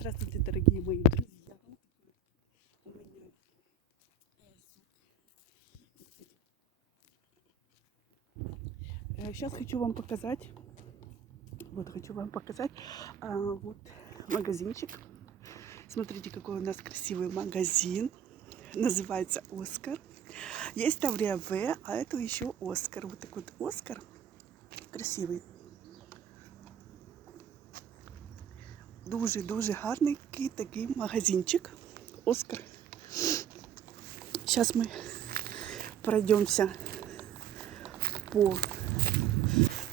Здравствуйте, дорогие мои друзья. У меня Сейчас хочу вам показать. Вот хочу вам показать. а, вот магазинчик. Смотрите, какой у нас красивый магазин. Называется Оскар. Есть Таврия В, а это еще Оскар. Вот такой вот Оскар. Красивий. Дуже-дуже гарний такий магазинчик. Оскар. Зараз ми пройдемося по.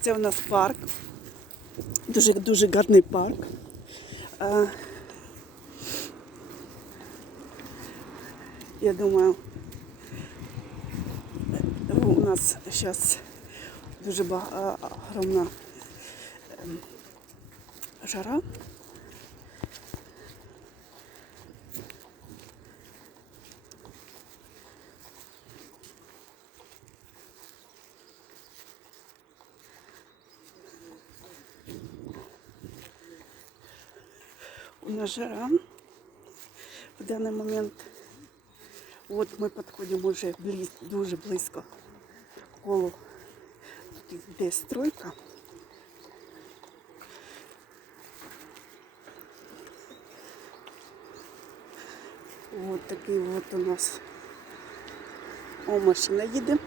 Це у нас парк. Дуже дуже гарний парк. Я думаю, у нас зараз дуже огромна ем, жара. У нас жара. В даний момент от ми підходимо вже близько, дуже близько колу. Тут йде стройка. Вот такий вот у нас о, машина їде.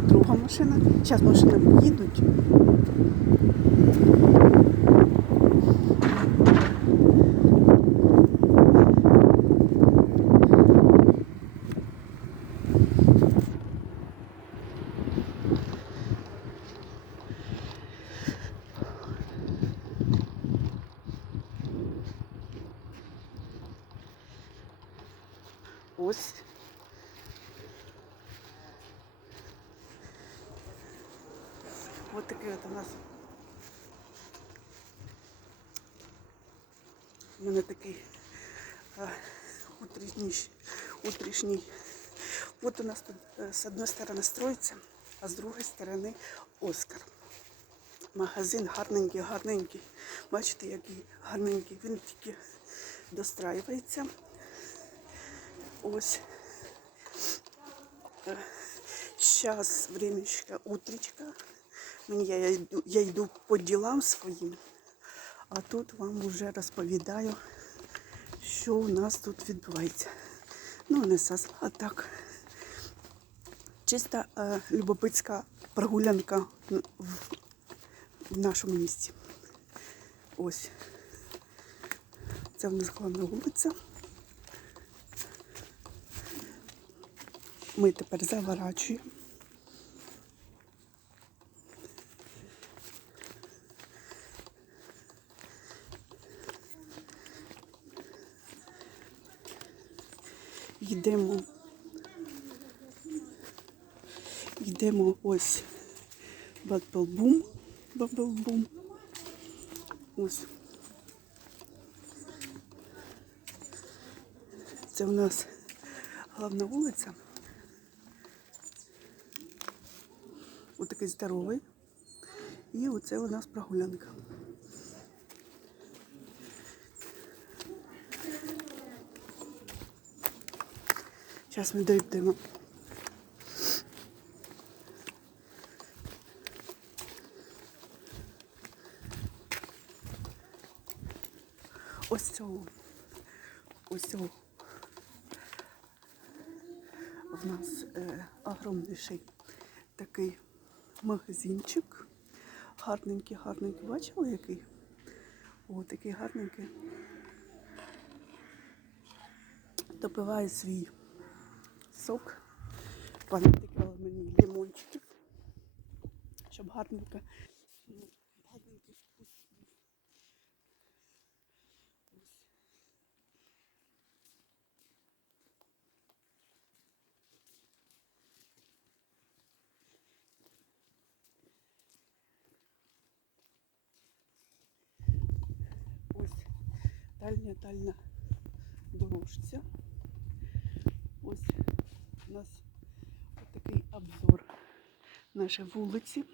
Друга машина. Зараз машини їдуть. Ось. Вот такий от у нас. У мене такий а, утрішній, утрішній. Вот у нас тут е, з одної сторони строїться, а з другої сторони Оскар. Магазин гарненький, гарненький. Бачите, який гарненький. Він тільки достраюється. Ось. Сейчас времечко утречка. Мені я йду, я йду по ділам своїм, а тут вам вже розповідаю, що у нас тут відбувається. Ну, не со а так. Чиста е, любопитська прогулянка в, в нашому місті. Ось. Це в нас головна вулиця. Ми тепер заворачуємо. Йдемо. Йдемо ось Бабелбум. Бабелбум. Ось. Це у нас головна вулиця. Ось такий здоровий. І оце у нас прогулянка. Зараз ми дійдемо. Ось цього. Ось цього. В нас е, огромніший такий магазинчик. Гарненький, гарненький. Бачили який? О, такий гарненький. Допиває свій сок. Понатикала мені лимончиків, щоб гарненько, м, гарненький вкус був. Ось. Ось дальня дальня дорожця. Нас такий обзор наші вулиці.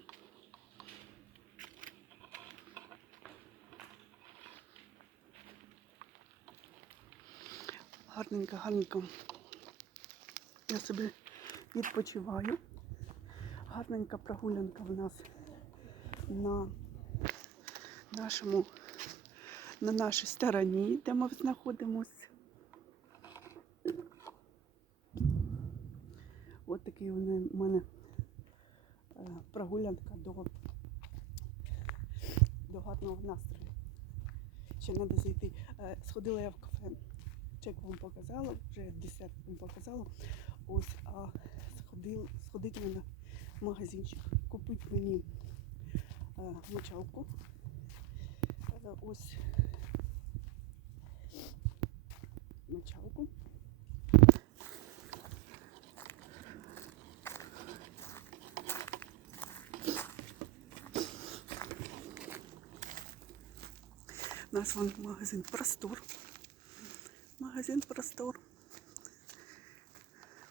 Гарненько, гарненько. Я собі відпочиваю. Гарненька прогулянка в нас на нашому, на нашій стороні, де ми знаходимося. Ось такий у мене е, прогулянка до, до гарного настрою. Ще треба зайти. Е, Сходила я в кафе. Чек вам показала, вже десерт вам показала. Ось, а сходив, сходити мене в магазинчик, купити мені е, мочалку. Ось мочалку. Нас вон магазин Простор. Магазин Простор.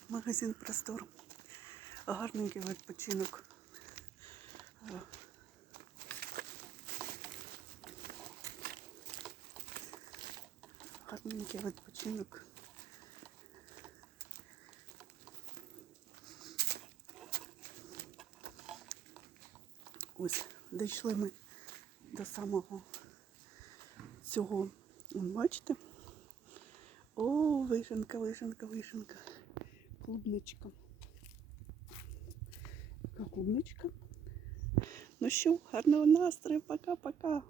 Магазин Простор. Гарненький відпочинок. Гарненький відпочинок. Ось, дійшли ми до самого цього. Вон, бачите? О, вишенка, вишенка, вишенка. Клубничка. Яка клубничка. Ну що, гарного настрою, пока-пока.